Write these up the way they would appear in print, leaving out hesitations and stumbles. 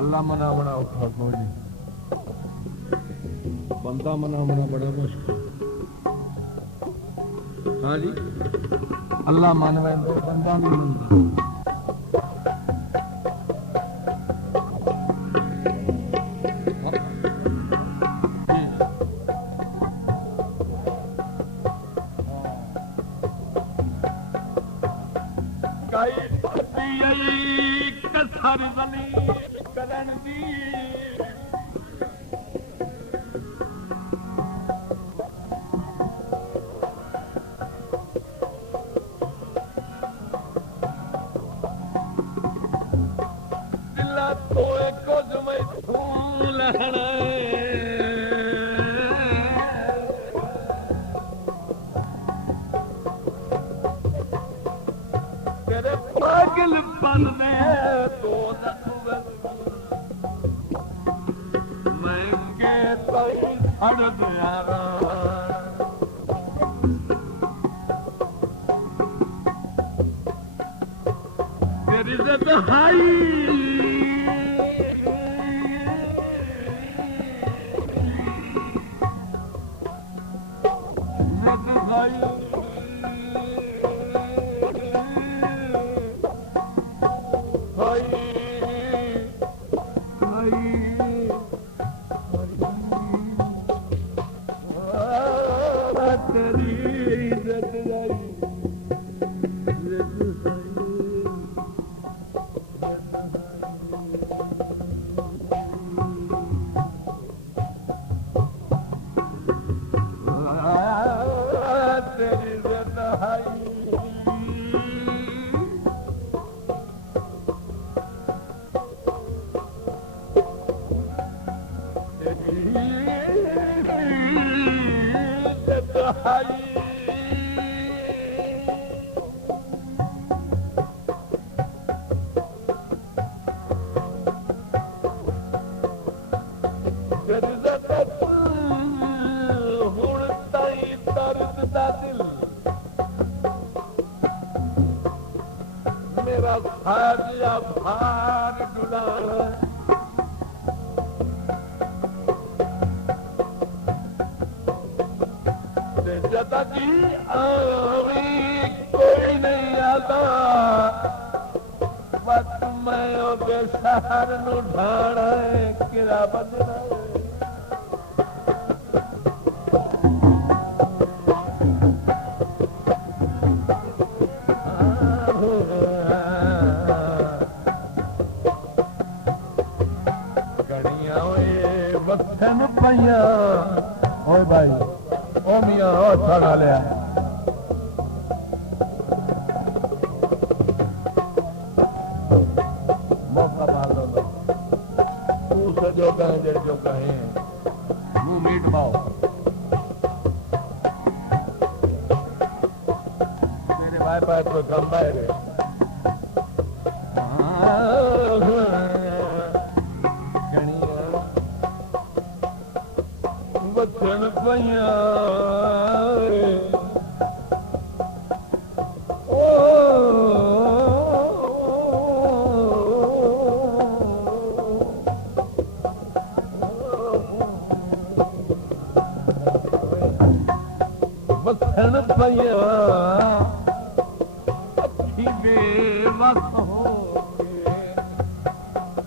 अल्लाह मना बड़ा औखा कोई बंदा मना बड़ा मुश्किल। हाँ जी अल्लाह मानवे तो बंदा भी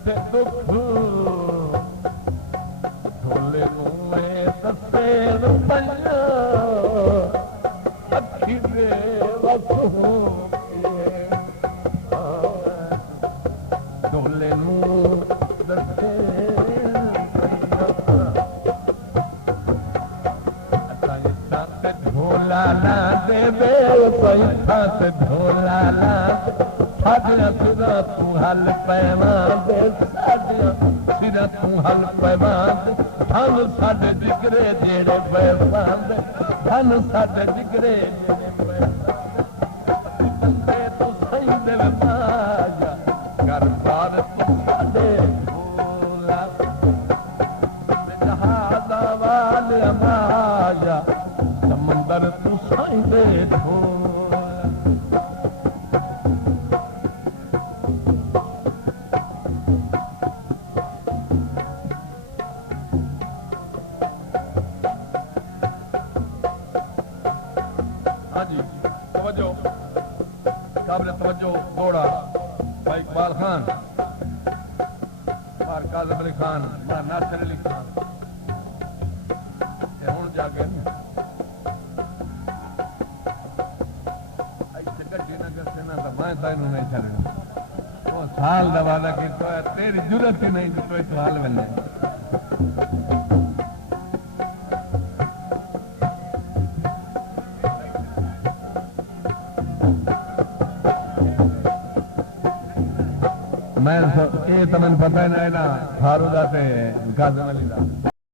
ते दुख ढोले में दसे पंजा अखी दे वस हो ढोले दसे ढोला ना देवे पैसा से ढोला ना साडिया सिरा तू हल पैमा दे साडिया सिरा तू हल पैमा दे धन साडे जिगरे जेड़े पैसा दे धन साडे जिगरे जेड़े पैसा तू सही दे बाजा कर बार तू साडे ढोला जहाज़ वाले माया समंदर तू साईं दे ढोला हाँ जी तवज्जो काबिल तवज्जो दौड़ा भाई इकबाल खान मार काज़िम अली खान मार नासिर अली खान हुण जाके मैं तेनू नहीं छड़ना वो साल दा वादा कीता तेरी जरूरत ही नहीं तो इस हाल में मैं ये तो मैंने पता ही नहीं ना फारूदा से काज़िम अली दा